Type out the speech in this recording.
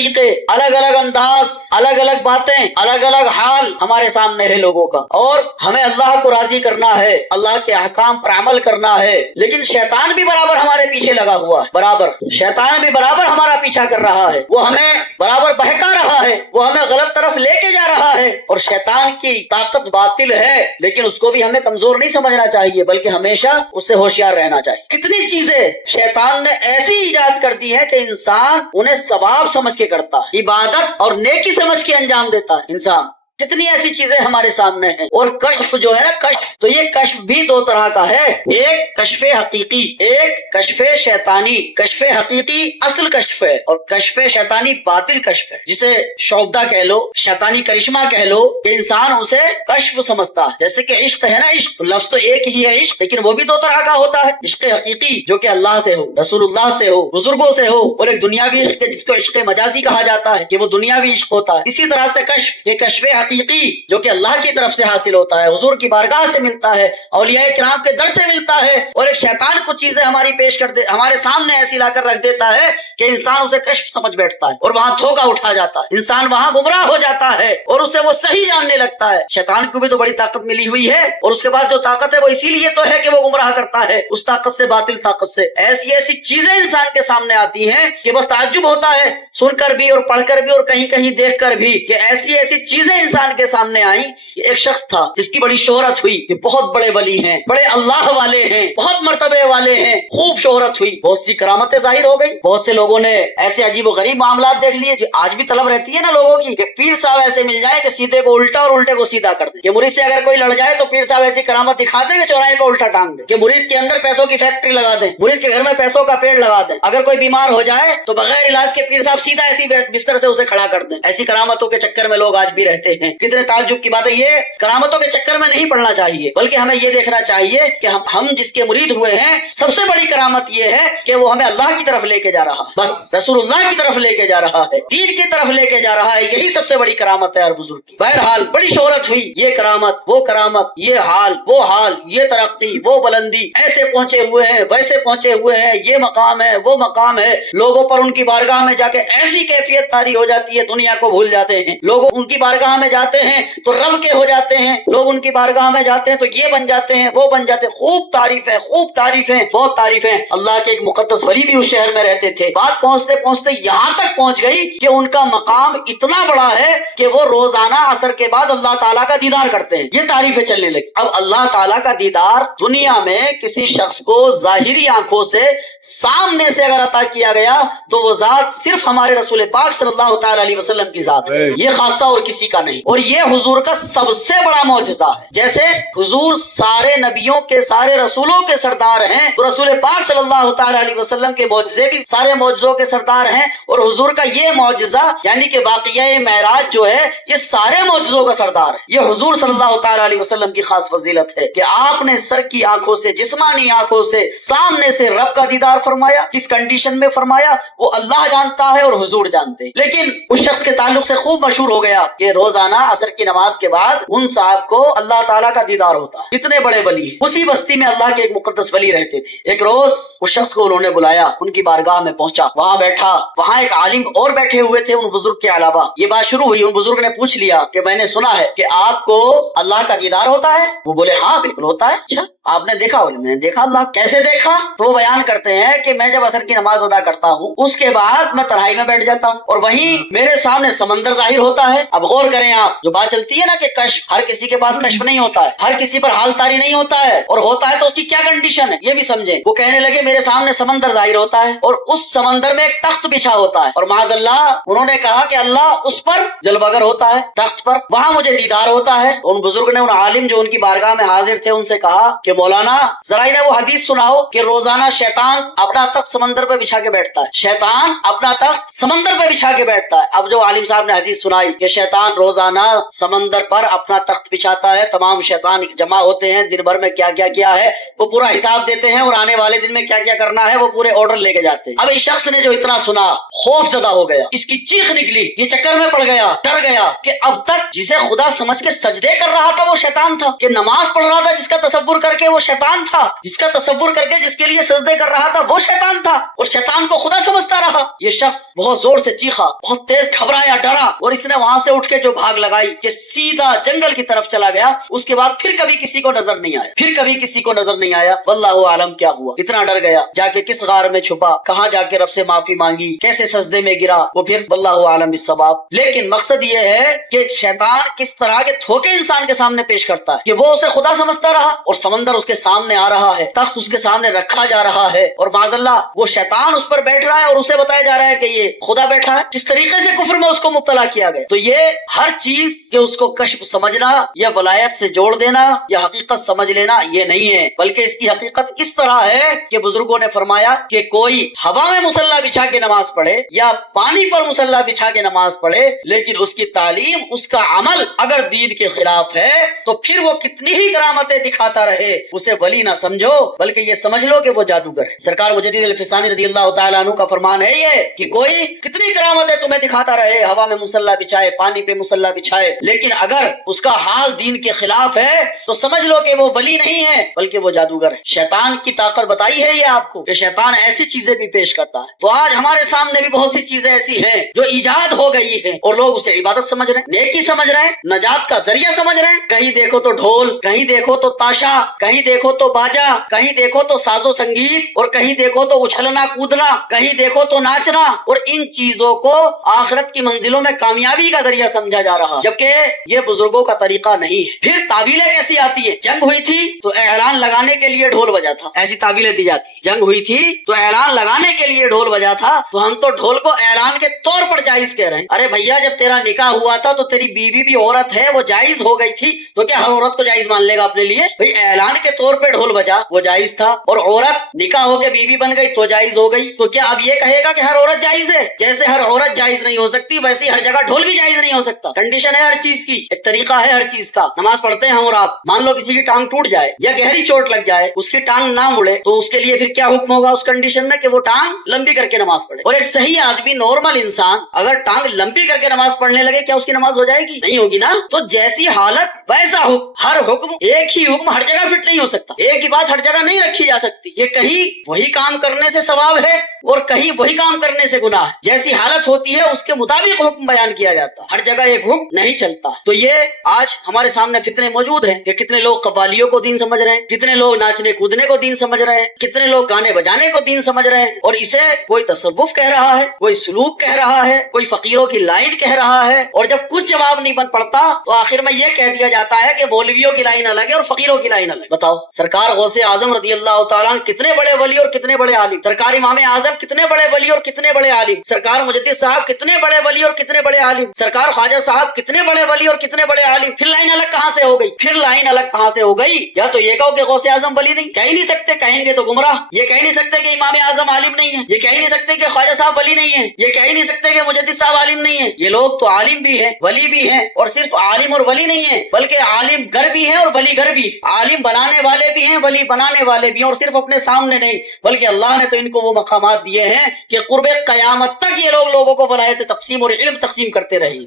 طریقے، الگ الگ انداز، الگ الگ باتیں، الگ الگ حال ہمارے سامنے ہے لوگوں کا، اور ہمیں اللہ کو راضی کرنا ہے، اللہ کے احکام پر عمل کرنا ہے، لیکن شیطان بھی برابر ہمارے پیچھے لگا ہوا ہے، برابر شیطان بھی برابر ہمارا پیچھا کر رہا ہے، وہ ہمیں برابر بہکا رہا ہے، وہ ہمیں غلط طرف لے کے جا رہا ہے، اور شیطان کی طاقت باطل ہے، لیکن اس کو بھی ہمیں کمزور نہیں سمجھنا چاہیے، بلکہ ہمیشہ اس سے ہوشیار رہنا چاہیے۔ کتنی چیزیں شیطان نے ایسی ایجاد کر دی ہے کہ انسان انہیں ثواب سمجھ کے کرتا ہے، عبادت اور نیکی سمجھ کے انجام دیتا ہے انسان۔ کتنی ایسی چیزیں ہمارے سامنے ہیں، اور کشف جو ہے نا، کشف، تو یہ کشف بھی دو طرح کا ہے، ایک کشف حقیقی، ایک کشف شیطانی۔ کشف حقیقی اصل کشف ہے، اور کشف شیطانی باطل کشف ہے، جسے شعبدہ کہہ لو، شیطانی کرشمہ کہہ لو، کہ انسان اسے کشف سمجھتا ہے۔ جیسے کہ عشق ہے نا، عشق لفظ تو ایک ہی ہے عشق، لیکن وہ بھی دو طرح کا ہوتا ہے، عشق حقیقی جو کہ اللہ سے ہو، رسول اللہ سے ہو، بزرگوں سے ہو، اور ایک دنیاوی عشق جس کو عشق مجازی کہا جاتا ہے، کہ وہ دنیاوی عشق ہوتا ہے۔ اسی طرح سے کشف، یہ کشف حقیقی جو کہ اللہ کی طرف سے حاصل ہوتا ہے، حضور کی بارگاہ سے ملتا ہے، اولیاء کرام کے در سے ملتا ہے، اور ایک شیطان کچھ چیزیں ہماری پیش کر دے، ہمارے سامنے ایسی لا کر رکھ دیتا ہے کہ انسان اسے کشف سمجھ بیٹھتا ہے، اور وہاں دھوکہ اٹھا جاتا ہے، انسان وہاں گمراہ ہو جاتا ہے، اور اسے وہ صحیح جاننے لگتا ہے۔ شیطان کو بھی تو بڑی طاقت ملی ہوئی ہے، اور اس کے بعد جو طاقت ہے وہ اسی لیے تو ہے کہ وہ گمراہ کرتا ہے، اس طاقت سے، باطل طاقت سے۔ ایسی ایسی چیزیں انسان کے سامنے آتی ہیں کہ بس تعجب ہوتا ہے، سن کر بھی اور پڑھ کر بھی اور کہیں کہیں دیکھ کر بھی، کہ ایسی ایسی چیزیں انسان کے سامنے آئیں۔ ایک شخص تھا جس کی بڑی شہرت ہوئی، کہ بہت بڑے ولی ہیں، بڑے اللہ والے ہیں، بہت مرتبے والے ہیں، خوب شہرت ہوئی، بہت سی کرامتیں ظاہر ہو گئی، بہت سے لوگوں نے ایسے عجیب و غریب معاملات دیکھ لیے، جو آج بھی طلب رہتی ہے نا لوگوں کی، کہ پیر صاحب ایسے مل جائے کہ سیدھے کو الٹا اور الٹے کو سیدھا کر دے، کہ مرید سے اگر کوئی لڑ جائے تو پیر صاحب ایسی کرامت دکھا دیں کہ چوراہے پہ الٹا ٹانگ دے، کہ مرید کے اندر پیسوں کی فیکٹری لگا دیں، مرید کے گھر میں پیسوں کا پیڑ لگا دیں، اگر کوئی بیمار ہو جائے تو بغیر علاج کے پیر صاحب سیدھا ایسی بستر سے اسے کھڑا کر دیں۔ ایسی کرامتوں کے چکر میں لوگ آج بھی رہتے ہیں۔ کتنے تعجب کی بات ہے، یہ کرامتوں کے چکر میں نہیں پڑنا چاہیے، بلکہ ہمیں یہ دیکھنا چاہیے کہ ہم جس کے مرید ہوئے ہیں، سب سے بڑی کرامت یہ ہے کہ وہ ہمیں اللہ کی طرف لے کے جا رہا ہے، بس رسول اللہ کی طرف لے کے جا رہا ہے، دین کی طرف لے کے جا رہا ہے، یہی سب سے بڑی کرامت ہے ہر بزرگ کی۔ بہرحال بڑی شہرت ہوئی، یہ کرامت، وہ کرامت، یہ حال، وہ حال، یہ ترقی، وہ بلندی، ایسے پہنچے ہوئے ہیں، ویسے پہنچے ہوئے ہیں، یہ مقام ہے، وہ مقام ہے، لوگوں پر ان کی بارگاہ میں جا کے ایسی کیفیت طاری ہو جاتی ہے، دنیا کو بھول جاتے ہیں لوگ، ان کی بارگاہ میں جاتے ہیں تو رب کے ہو جاتے ہیں لوگ، ان کی بارگاہ میں جاتے ہیں تو یہ بن جاتے ہیں، وہ بن جاتے ہیں۔ خوب تعریفیں، خوب تعریفیں، بہت تعریفیں۔ اللہ کے ایک مقدس ولی بھی اس شہر میں رہتے تھے، بات پہنچتے پہنچتے یہاں تک پہنچ گئی کہ ان کا مقام اتنا بڑا ہے کہ وہ روزانہ عصر کے بعد اللہ تعالیٰ کا دیدار کرتے ہیں، یہ تعریفیں چلنے لگی۔ اب اللہ تعالیٰ کا دیدار دنیا میں کسی شخص کو ظاہری آنکھوں سے سامنے سے اگر عطا کیا گیا تو وہ ذات صرف ہمارے رسول پاک صلی اللہ تعالیٰ علیہ وسلم کی ذات ہے، یہ خاصہ اور کسی کا نہیں، اور یہ حضور کا سب سے بڑا معجزہ ہے۔ جیسے حضور سارے نبیوں کے، سارے رسولوں کے سردار ہیں، تو رسول پاک صلی اللہ تعالیٰ علیہ وسلم کے معجزے بھی سارے معجزوں کے سردار ہیں، اور حضور کا یہ معجزہ یعنی کہ واقعہ معراج جو ہے، یہ سارے معجزوں کا سردار ہے۔ یہ حضور صلی اللہ تعالیٰ علیہ وسلم کی خاص فضیلت ہے کہ آپ نے سر کی آنکھوں سے، جسمانی آنکھوں سے سامنے سے رب کا دیدار فرمایا، کس کنڈیشن میں فرمایا وہ اللہ جانتا ہے اور حضور جانتے ہیں۔ لیکن اس شخص کے تعلق سے خوب مشہور ہو گیا کہ روزانہ عصر کی نماز کے بعد ان صاحب کو اللہ تعالیٰ کا دیدار ہوتا ہے، کتنے بڑے ولی ہیں۔ اسی بستی میں اللہ کے ایک مقدس ولی رہتے تھے۔ ایک روز اس شخص کو انہوں نے بلایا، ان کی بارگاہ میں پہنچا، وہاں بیٹھا، وہاں ایک عالم اور بیٹھے ہوئے تھے ان بزرگ کے علاوہ۔ یہ بات شروع ہوئی، ان بزرگ نے پوچھ لیا کہ میں نے سنا ہے کہ آپ کو اللہ کا دیدار ہوتا ہے؟ وہ بولے ہاں بالکل ہوتا ہے۔ اچھا آپ نے دیکھا؟ بولے میں نے دیکھا۔ اللہ کیسے دیکھا؟ تو وہ بیان کرتے ہیں کہ میں جب عصر کی نماز ادا کرتا ہوں اس کے بعد میں تنہائی میں بیٹھ جاتا ہوں اور وہیں میرے سامنے سمندر ظاہر ہوتا ہے۔ اب غور کریں آپ، جو بات چلتی ہے نا کہ کشف، ہر کسی کے پاس کشف نہیں ہوتا ہے، ہر کسی پر حال طاری نہیں ہوتا ہے، اور ہوتا ہے تو اس کی کیا کنڈیشن ہے یہ بھی سمجھیں۔ وہ کہنے لگے میرے سامنے سمندر ظاہر ہوتا ہے اور اس سمندر میں ایک تخت بچھا ہوتا ہے، اور معاذ اللہ انہوں نے کہا کہ اللہ اس پر جلوگر ہوتا ہے، تخت پر، وہاں مجھے دیدار ہوتا ہے۔ ان بزرگ نے ان عالم جو ان کی بارگاہ میں حاضر تھے ان سے کہا کہ مولانا ذرا انہیں وہ حدیث سناؤ کہ روزانہ شیطان اپنا تخت سمندر پہ بچھا کے بیٹھتا ہے، شیطان اپنا تخت سمندر پہ بچھا کے بیٹھتا ہے۔ اب جو عالم صاحب نے حدیث سنائی کہ شیطان روزانہ سمندر پر اپنا تخت بچھاتا ہے، تمام شیطان جمع ہوتے ہیں، دن بھر میں کیا کیا کیا ہے وہ پورا حساب دیتے ہیں، اور آنے والے دن میں کیا کیا کرنا ہے وہ پورے آرڈر لے کے جاتے ہیں۔ اب اس شخص نے جو اتنا سنا خوف زدہ ہو گیا، اس کی چیخ نکلی، یہ چکر میں پڑ گیا، ڈر گیا کہ اب تک جسے خدا سمجھ کے سجدے کر رہا تھا وہ شیطان تھا، کہ نماز پڑھ رہا تھا جس کا تصور کر کہ وہ شیطان تھا, جس کا تصور کر کے جس کے لیے سجدے کر رہا تھا وہ شیطان تھا, اور شیطان کو خدا سمجھتا رہا. یہ شخص بہت زور سے چیخا, بہت تیز گھبرایا, ڈرا, اور اس نے وہاں سے اٹھ کے جو بھاگ لگائی کہ سیدھا جنگل کی طرف چلا گیا. اس کے بعد پھر کبھی کسی کو نظر نہیں آیا, پھر کبھی کسی کو نظر نہیں آیا. واللہ عالم کیا ہوا, اتنا ڈر گیا, جا کے کس غار میں چھپا, کہاں جا کے رب سے معافی مانگی, کیسے سجدے میں گرا, وہ پھر واللہ عالم بالصواب. لیکن مقصد یہ ہے کہ شیطان کس طرح کے دھوکے انسان کے سامنے پیش کرتا ہے کہ وہ اسے خدا سمجھتا رہا, اور سمندر اس کے سامنے آ رہا ہے, تخت اس کے سامنے رکھا جا رہا ہے, اور معاذ اللہ وہ شیطان اس پر بیٹھ رہا ہے اور اسے بتایا جا رہا ہے کہ یہ خدا بیٹھا ہے. کس طریقے سے کفر میں اس کو مبتلا کیا گیا. تو یہ ہر چیز کہ اس کو کشف سمجھنا یا ولایت سے جوڑ دینا یا حقیقت سمجھ لینا یہ نہیں ہے, بلکہ اس کی حقیقت اس طرح ہے کہ بزرگوں نے فرمایا کہ کوئی ہوا میں مصلی بچھا کے نماز پڑھے یا پانی پر مصلی بچھا کے نماز پڑھے, لیکن اس کی تعلیم, اس کا عمل اگر دین کے خلاف ہے تو پھر وہ کتنی ہی کرامتیں دکھاتا رہے اسے ولی نہ سمجھو, بلکہ یہ سمجھ لو کہ وہ جادوگر ہے. سرکار مجدد الفسانی رضی اللہ تعالیٰ عنہ کا فرمان ہے یہ کہ کوئی کتنی کرامتیں تمہیں دکھاتا رہے, ہوا میں مصلی بچھائے, پانی پہ مصلی بچھائے, لیکن اگر اس کا حال دین کے خلاف ہے تو سمجھ لو کہ وہ ولی نہیں ہے بلکہ وہ جادوگر ہے. شیطان کی طاقت بتائی ہے یہ آپ کو کہ شیطان ایسی چیزیں بھی پیش کرتا ہے. تو آج ہمارے سامنے بھی بہت سی چیزیں ایسی ہیں جو ایجاد ہو گئی ہے اور لوگ اسے عبادت سمجھ رہے ہیں, نیکی سمجھ رہے ہیں, نجات کا ذریعہ سمجھ رہے ہیں. کہیں دیکھو تو ڈھول, کہیں دیکھو تو تاشا, کہیں دیکھو تو باجا, کہیں دیکھو تو ساز و سنگیت, اور کہیں دیکھو تو اچھلنا کودنا, کہیں دیکھو تو ناچنا, اور ان چیزوں کو آخرت کی منزلوں میں کامیابی کا ذریعہ سمجھا جا رہا, جبکہ یہ بزرگوں کا طریقہ نہیں ہے. پھر تعویلیں کیسی آتی ہے, جنگ ہوئی تھی تو اعلان لگانے کے لیے ڈھول بجا تھا, ایسی تعویلیں دی جاتی. جنگ ہوئی تھی تو اعلان لگانے کے لیے ڈھول بجا تھا, تو ہم تو ڈھول کو اعلان کے طور پر جائز کہہ رہے ہیں. ارے بھیا جب تیرا نکاح ہوا تھا تو تیری بیوی بھی عورت ہے, وہ جائز ہو گئی تھی, تو کیا ہر عورت کو جائز مان لے گا اپنے لیے؟ بھئی اعلان کے طور پہ ڈھول بجا وہ جائز تھا, اور عورت نکاح ہو کے بیوی بن گئی تو جائز ہو گئی. تو کیا اب یہ کہے گا کہ ہر عورت جائز ہے؟ جیسے ہر عورت جائز نہیں ہو سکتی ویسے ہر جگہ ڈھول بھی جائز نہیں ہو سکتا. کنڈیشن ہے ہر چیز کی, ایک طریقہ ہے ہر چیز کا. نماز پڑھتے ہیں ہم اور آپ, مان لو کسی کی ٹانگ ٹوٹ جائے یا گہری چوٹ لگ جائے, اس کی ٹانگ نہ مڑے, تو اس کے لیے پھر کیا حکم ہوگا اس کنڈیشن میں کہ وہ ٹانگ لمبی کر کے نماز پڑھے. اور ایک صحیح آدمی, نارمل انسان اگر ٹانگ لمبی کر کے نماز پڑھنے لگے, کیا اس کی نماز ہو جائے گی؟ نہیں ہوگی نا. تو جیسی حالت ویسا حکم. ہر حکم, ایک ہی حکم ہر جگہ فٹ نہیں ہو سکتا, ایک ہی بات ہر جگہ نہیں رکھی جا سکتی. یہ کہیں وہی کام کرنے سے ثواب ہے اور کہیں وہی کام کرنے سے گناہ ہے. جیسی حالت ہوتی ہے اس کے مطابق حکم بیان کیا جاتا ہے, ہر جگہ ایک حکم نہیں چلتا. تو یہ آج ہمارے سامنے فتنے موجود ہیں کہ کتنے لوگ قوالیوں کو دین سمجھ رہے ہیں, کتنے لوگ ناچنے کودنے کو دین سمجھ رہے ہیں, کتنے لوگ گانے بجانے کو دین سمجھ رہے ہیں, اور اسے کوئی تصوف کہہ رہا ہے, کوئی سلوک کہہ رہا ہے, کوئی فقیروں کی لائن کہہ رہا ہے. اور جب کچھ جواب نہیں بن پڑتا تو آخر میں یہ کہہ دیا جاتا ہے کہ مولویوں کی لائن الگ ہے اور فقیروں کی لائن الگ. بتاؤ, سرکار غوث اعظم رضی اللہ تعالیٰ کتنے بڑے ولی اور کتنے بڑے عالم, سرکار امام اعظم کتنے بڑے ولی اور کتنے بڑے عالم, سرکار مجدد صاحب کتنے بڑے ولی اور کتنے بڑے عالم, سرکار خواجہ صاحب کتنے بڑے ولی اور کتنے بڑے عالم. پھر لائن الگ کہاں سے ہو گئی؟ پھر لائن الگ کہاں سے ہو گئی؟ یا تو یہ کہو کہ غوث اعظم ولی نہیں, کہہ ہی نہیں سکتے, کہیں گے تو گمراہ. یہ کہہ نہیں سکتے کہ امام اعظم عالم نہیں ہے, یہ کہہ ہی نہیں سکتے کہ خواجہ صاحب ولی نہیں ہے, یہ کہہ ہی نہیں سکتے کہ مجدد صاحب عالم نہیں ہے. یہ لوگ تو عالم بھی ہیں, ولی بھی ہیں, اور صرف عالم اور ولی نہیں ہے بلکہ عالم گر بھی ہیں اور ولی گر بھی. عالم بنانے والے بھی ہیں, ولی بنانے والے بھی ہیں, اور صرف اپنے سامنے نہیں بلکہ اللہ نے تو ان کو وہ مقامات دیے ہیں کہ قرب قیامت تک یہ لوگ لوگوں کو ولایت تقسیم اور علم تقسیم کرتے رہے.